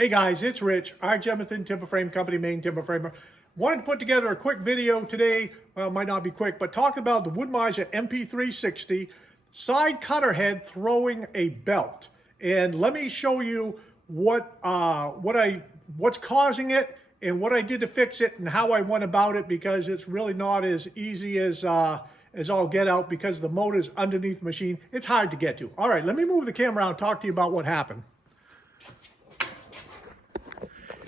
Hey guys, it's Rich, our Jemison Timber Frame Company, main timber framer. Wanted to put together a quick video today, well, it might not be quick, but talk about the Woodmizer MP360 side cutter head throwing a belt. And let me show you what's causing it and what I did to fix it and how I went about it, because it's really not as easy as all get out, because the motor's underneath the machine. It's hard to get to. All right, let me move the camera around and talk to you about what happened.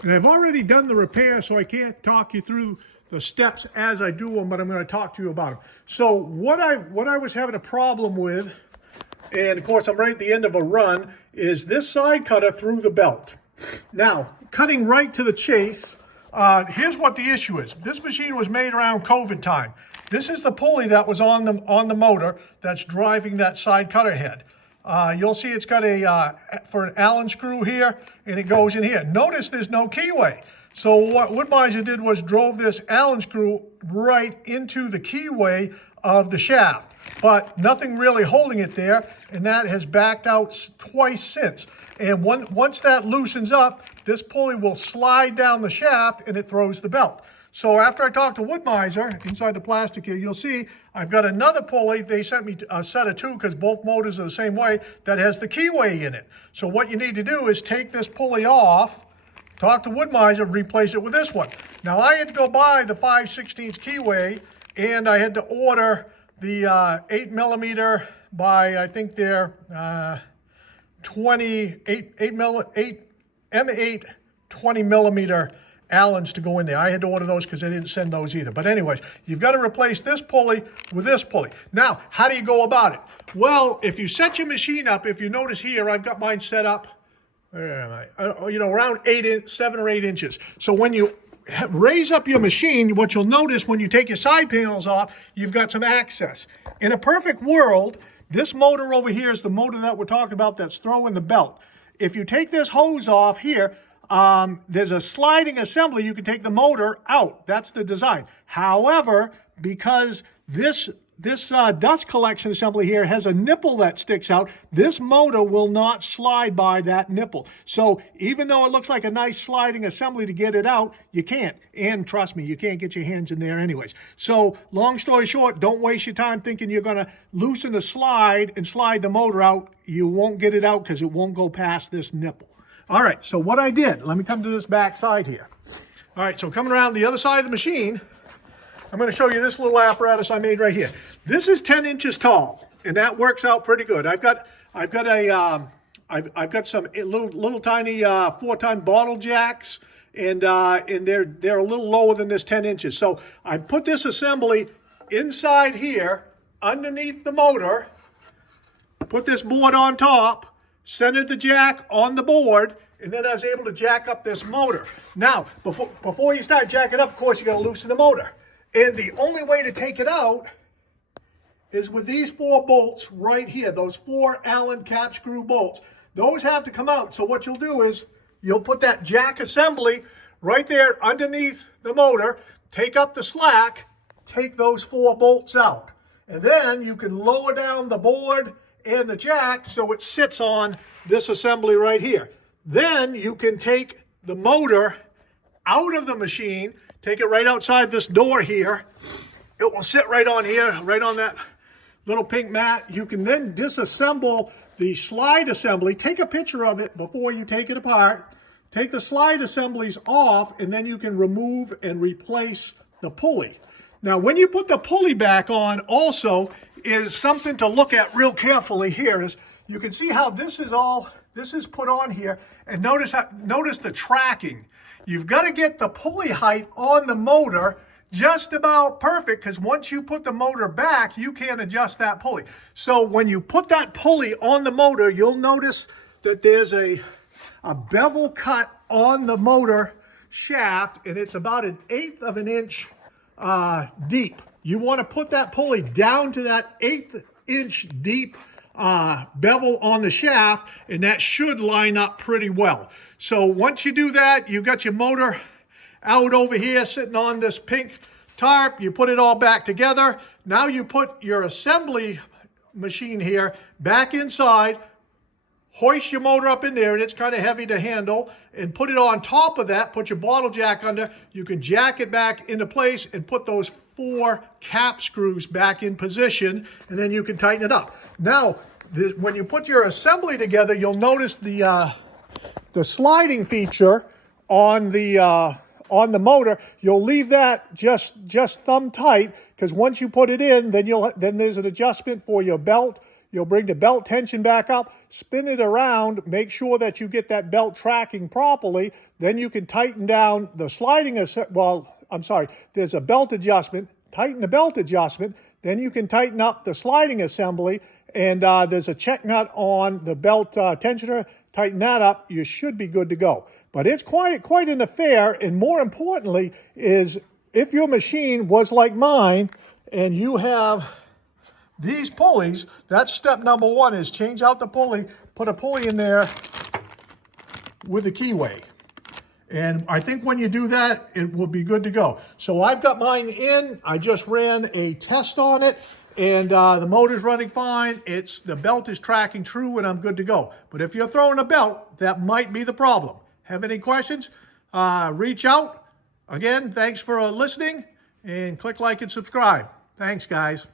And I've already done the repair, so I can't talk you through the steps as I do them, but I'm going to talk to you about them. So what I was having a problem with, and of course I'm right at the end of a run, is this side cutter through the belt. Now, cutting right to the chase, here's what the issue is. This machine was made around COVID time. This is the pulley that was on the motor that's driving that side cutter head. You'll see it's got for an Allen screw here, and it goes in here. Notice there's no keyway. So what Woodmizer did was drove this Allen screw right into the keyway of the shaft, but nothing really holding it there, and that has backed out twice since. And once that loosens up, this pulley will slide down the shaft and it throws the belt. So after I talked to Woodmizer, inside the plastic here, you'll see I've got another pulley. They sent me a set of two, because both motors are the same way, that has the keyway in it. So what you need to do is take this pulley off, talk to Woodmizer, replace it with this one. Now I had to go buy the 5/16 keyway, and I had to order the 8mm by, I think they're M8 20mm Allens to go in there. I had to order those because they didn't send those either. But anyways, you've got to replace this pulley with this pulley. Now, how do you go about it? Well, if you set your machine up, if you notice here, I've got mine set up, where am I? Around 7 or 8 inches. So when you raise up your machine, what you'll notice when you take your side panels off, you've got some access. In a perfect world, this motor over here is the motor that we're talking about that's throwing the belt. If you take this hose off here, there's a sliding assembly. You can take the motor out. That's the design. However, because this dust collection assembly here has a nipple that sticks out, this motor will not slide by that nipple. So even though it looks like a nice sliding assembly to get it out, you can't. And trust me, you can't get your hands in there anyways. So long story short, don't waste your time thinking you're going to loosen the slide and slide the motor out. You won't get it out because it won't go past this nipple. All right, so what I did, let me come to this back side here. All right, so coming around the other side of the machine, I'm going to show you this little apparatus I made right here. This is 10 inches tall, and that works out pretty good. I've got some little tiny 4-ton bottle jacks, and they're a little lower than this 10 inches. So I put this assembly inside here, underneath the motor, put this board on top, centered the jack on the board, and then I was able to jack up this motor. Now, before you start jacking up, of course, you got to loosen the motor. And the only way to take it out is with these 4 bolts right here, those 4 Allen cap screw bolts. Those have to come out. So what you'll do is you'll put that jack assembly right there underneath the motor, take up the slack, take those 4 bolts out. And then you can lower down the board and the jack so it sits on this assembly right here. Then you can take the motor out of the machine, take it right outside this door here. It will sit right on here, right on that little pink mat. You can then disassemble the slide assembly. Take a picture of it before you take it apart. Take the slide assemblies off, and then you can remove and replace the pulley. Now, when you put the pulley back on, also is something to look at real carefully here. Is you can see how this is put on here, and notice the tracking. You've got to get the pulley height on the motor just about perfect, because once you put the motor back, you can't adjust that pulley. So when you put that pulley on the motor, you'll notice that there's a bevel cut on the motor shaft, and it's about 1/8 of an inch deep. You want to put that pulley down to that 1/8 inch deep bevel on the shaft, and that should line up pretty well. So once you do that, you've got your motor out over here sitting on this pink tarp. You put it all back together. Now you put your assembly machine here back inside, hoist your motor up in there, and it's kind of heavy to handle, and put it on top of that, put your bottle jack under. You can jack it back into place and put those 4 cap screws back in position, and then you can tighten it up. Now, when you put your assembly together, you'll notice the sliding feature on the motor. You'll leave that just thumb tight, because once you put it in, then there's an adjustment for your belt. You'll bring the belt tension back up, spin it around, make sure that you get that belt tracking properly. Then you can tighten down the sliding, there's a belt adjustment, tighten the belt adjustment, then you can tighten up the sliding assembly, and there's a check nut on the belt tensioner. Tighten that up, you should be good to go. But it's quite an affair, and more importantly is if your machine was like mine and you have these pulleys, that's step number 1, is change out the pulley, put a pulley in there with the keyway. And I think when you do that, it will be good to go. So I've got mine in. I just ran a test on it, and the motor's running fine. The belt is tracking true, and I'm good to go. But if you're throwing a belt, that might be the problem. Have any questions? Reach out. Again, thanks for listening, and click like and subscribe. Thanks, guys.